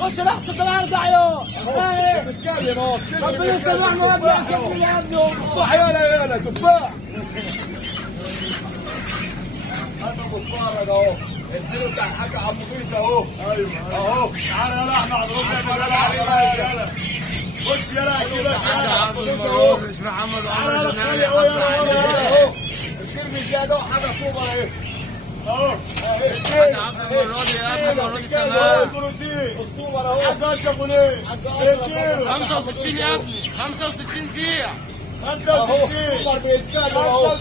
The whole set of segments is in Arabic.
خش لحظة الأرض عيون. ربنا يسامحنا يا ابني. تفاح يالا تفاح. انا بتفرج اهو. الفيلم بتاع الحاج عبد القيس اهو. ايوه اهو. تعالى يلا احنا هنروح يلا. خش يلا كده الحاج عبد القيس اهو. مش محمد عمر جنابي اهو. الفيلم زياده وحاجه سوبر اهي. اهو حاج عبد المرادي يا ابني المرادي سماح السوبر اهو. حاج اشرف وليه 65 يا ابني 65 زيع 65 السوبر بيتكلم اهو.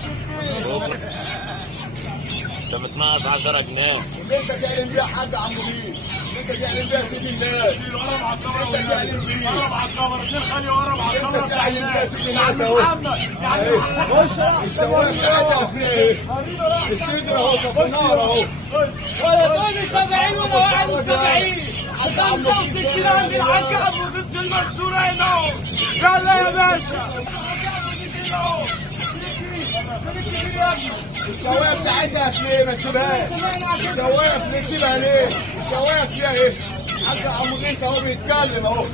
انت بتنقص 10 جنيه اللي انت تعلم بيها حاج عم مين؟ اللي انت تعلم بيها سيدي الناس. ورا مع الكاميرا انت تعلم بيه. ورا مع الكاميرا اتنين خلي ورا مع الكاميرا بتاع الناس. سيدي الناس اهو. الشوايه بتاعتها فيها ايه؟ الصدر اهو صف النار اهو. ولا تقولي 70 ولا 71. 65 عند الحاج عبد القيس المنصورة هنا. يلا يا باشا. الشوايه بتاعتها فيها ما تسيبهاش. الشوايه بنسيبها ليه؟ الشوايه فيها ايه؟ حاج عم قيس اهو بيتكلم اهو.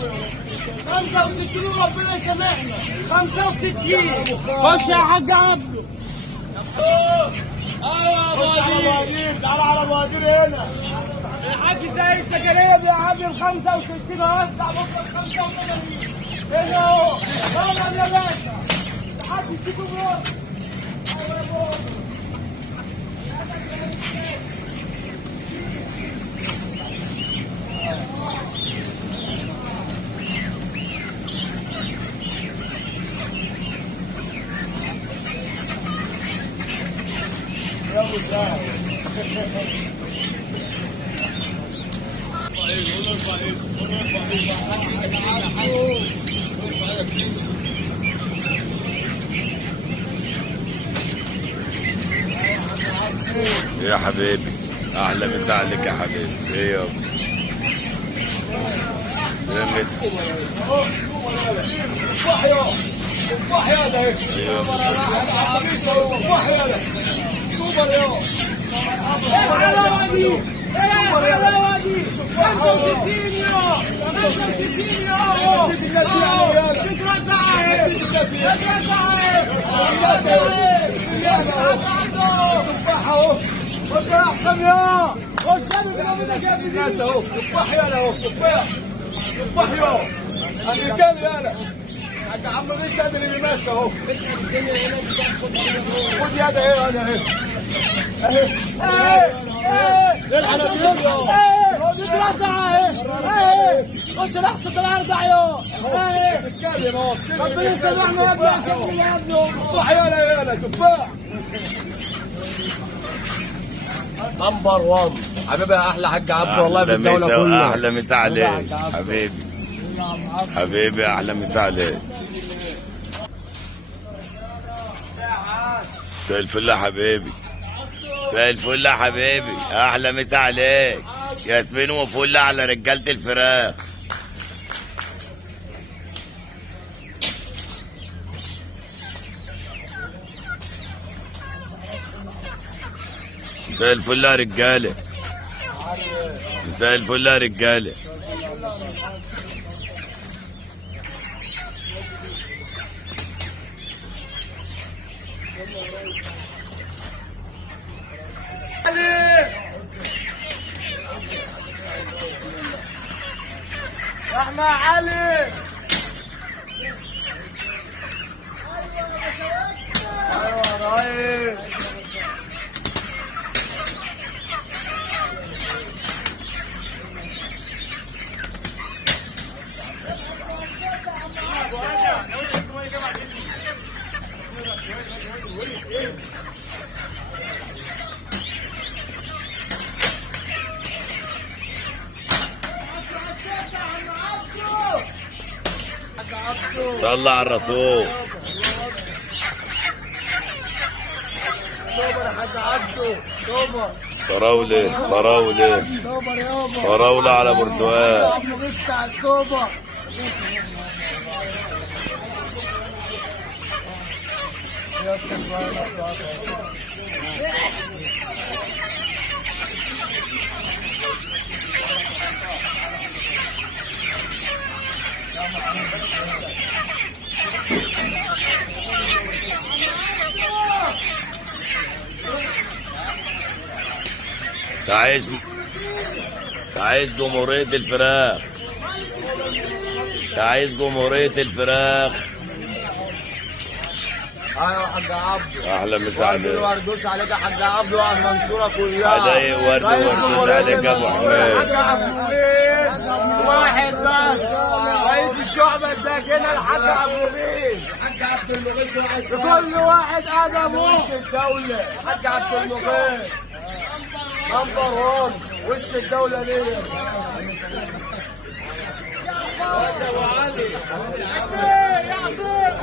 65 وربنا يسامحنا. 65 خش يا حاج عبده. بوادير تعالى على بوادير هنا. الحاج زي زكريا بيعمل 65 وهزع بكره 85 هنا اهو. طبعا يا باشا الحاج يديكوا جول. يا حبيبي احلى مسا عليك يا حبيبي. ايه يابا تفاح يا تفاح يا ده ايه؟ عبيس اهو تفاح يا ده سوبر يا الحلاوه دي الحلاوه دي 65 يا 65 يا تترد عايز تترد تفاح اهو. خش احسن يا خش يا الناس اهو تفاح يالا اهو تفاح تفاح يا امريكان يالا. حاج عم قيس قادر اللي ماسك اهو. خد يا ده ايه انا اهي اهي خش لحظة الأرض عيون. بتتكلم اهو. ربنا يسامحنا يا ابني. تفاح يالا تفاح. نمبر 1 حبيبي يا احلى حاج عبده والله في الدوله كلها. احلى مسا عليك حبيبي. حبيبي احلى مسا عليك. زي الفل يا حبيبي. زي الفل يا حبيبي. احلى مسا عليك. ياسمين وفل على رجاله الفراخ. زي الفل يا رجاله. زي الفل يا رجاله. يا احمد علي ايوه يا ريس. صلى على الرسول. سوبر يا حاج عبده سوبر. فراولة فراولة سوبر يابا. فراولة على برتقال. عبد القيس بتاع السوبر. يا اسطى شويه تعيش جمهورية الفراخ. تعيش جمهورية الفراخ. ايوه يا حاج عبده. احلى مسا عليك. الوردوش عليك يا حاج عبده واهل المنصوره كلها. حدايق ورد وردوش عليك يا ابو حميد. حاج عبد المغيث واحد بس رئيس الشعبة الساكنة الحاج عبد المغيث. الحاج عبد المغيث كل واحد ادمه. وش الدولة الحاج عبد المغيث نمبر 1. وش الدولة ليه؟ يا ابو علي يا عصير